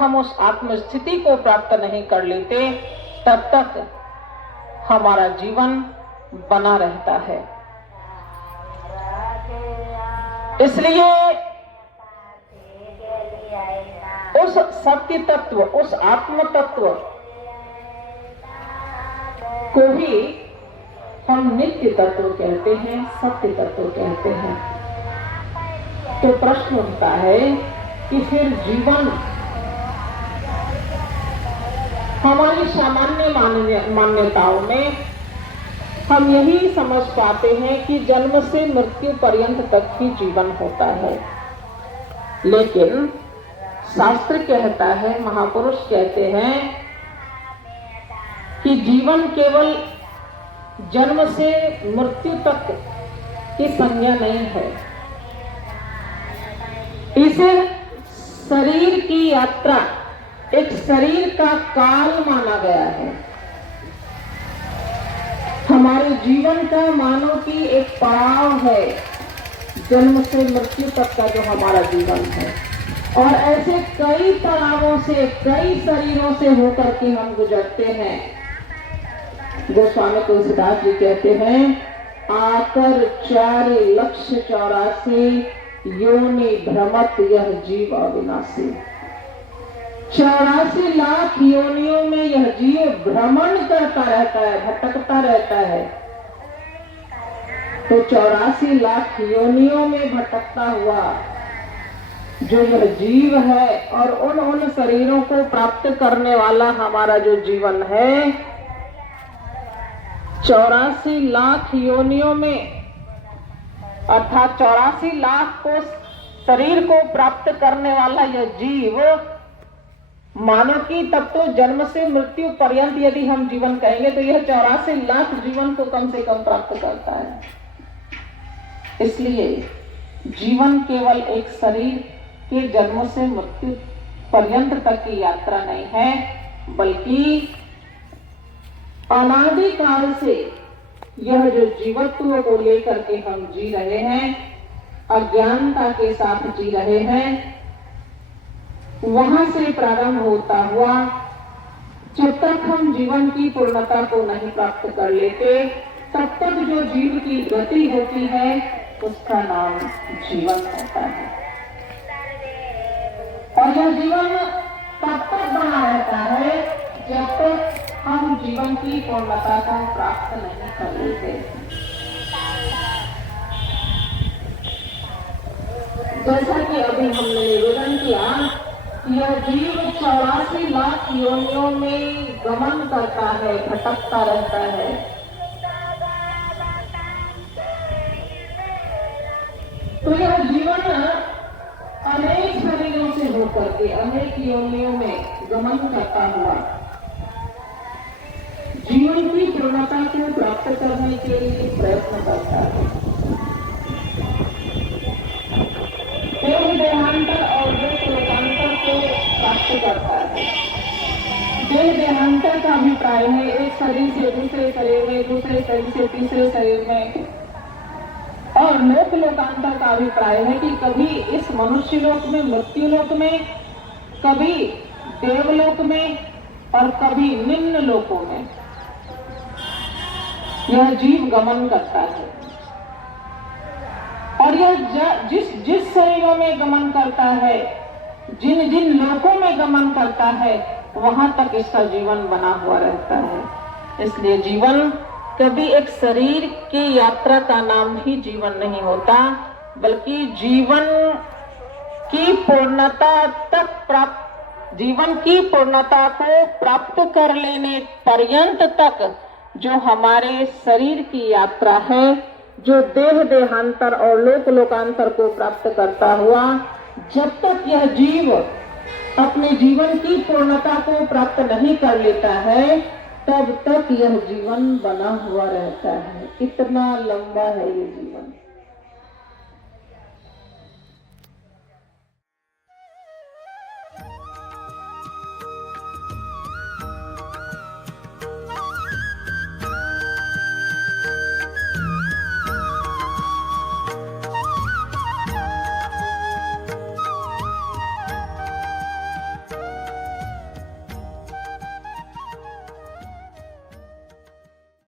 हम उस आत्म स्थिति को प्राप्त नहीं कर लेते तब तक हमारा जीवन बना रहता है। इसलिए उस सत्य तत्व, उस आत्म तत्व को ही हम नित्य तत्व कहते हैं, सत्य तत्व कहते हैं। तो प्रश्न उठता है कि फिर जीवन, हमारी सामान्य मान्यताओं में हम यही समझ पाते हैं कि जन्म से मृत्यु पर्यंत तक ही जीवन होता है, लेकिन शास्त्र कहता है, महापुरुष कहते हैं कि जीवन केवल जन्म से मृत्यु तक की संज्ञा नहीं है। इसे शरीर की यात्रा, एक शरीर का काल माना गया है। हमारे जीवन का मानो कि एक पड़ाव है, जन्म से मृत्यु तक का जो हमारा जीवन है। और ऐसे कई पड़ावों से, कई शरीरों से होकर के हम गुजरते हैं। गोस्वामी तुलसीदास जी कहते हैं, आकर 4,84,00,000 योनि भ्रमत यह जीव अविनाशी। 84 लाख योनियों में यह जीव भ्रमण करता रहता है, भटकता रहता है। तो 84 लाख योनियों में भटकता हुआ जो यह जीव है और उन शरीरों को प्राप्त करने वाला हमारा जो जीवन है, 84 लाख योनियों में, अर्थात 84 लाख को शरीर को प्राप्त करने वाला यह जीव, मानो कि तब तो जन्म से मृत्यु पर्यंत यदि हम जीवन कहेंगे तो यह 84 लाख जीवन को कम से कम प्राप्त करता है। इसलिए जीवन केवल एक शरीर के जन्म से मृत्यु पर्यंत तक की यात्रा नहीं है, बल्कि अनादि काल से यह जो जीवत्व को लेकर के हम जी रहे हैं, अज्ञानता के साथ जी रहे हैं, वहां से प्रारंभ होता हुआ जब तक हम जीवन की पूर्णता को नहीं प्राप्त कर लेते, तब तक जो जीव की गति होती है उसका नाम जीवन होता है। और यह जीवन तब तक बना रहता है जब तक हम जीवन की पूर्णता को प्राप्त नहीं कर लेते। जैसा कि अभी हमने निवेदन किया, यह जीव 84 लाख योनियों में गमन करता है, भटकता रहता है। तो यह जीवन अनेक शरीरों से होकर के अनेक योनियों में गमन करता हुआ जीवन की पूर्णता को प्राप्त करने के लिए प्रयत्न करता है। देह देहांतर और देह लोकांतर को प्राप्त करता है। देह देहांतर का अभिप्राय है एक शरीर से दूसरे शरीर में, दूसरे शरीर से तीसरे शरीर में। और लोक लोकांतर का अभिप्राय है कि कभी इस मनुष्य लोक में, मृत्यु लोक में, कभी देवलोक में और कभी निम्न लोकों में यह जीव गमन करता है। और यह जिस शरीरों में गमन करता है, जिन जिन लोकों में गमन करता है, वहां तक इसका जीवन बना हुआ रहता है। इसलिए जीवन कभी एक शरीर की यात्रा का नाम ही जीवन नहीं होता, बल्कि जीवन की पूर्णता को प्राप्त कर लेने पर्यंत तक जो हमारे शरीर की यात्रा है, जो देह देहांतर और लोक लोकांतर को प्राप्त करता हुआ जब तक यह जीव अपने जीवन की पूर्णता को प्राप्त नहीं कर लेता है, तब तक यह जीवन बना हुआ रहता है। इतना लंबा है ये जीवन।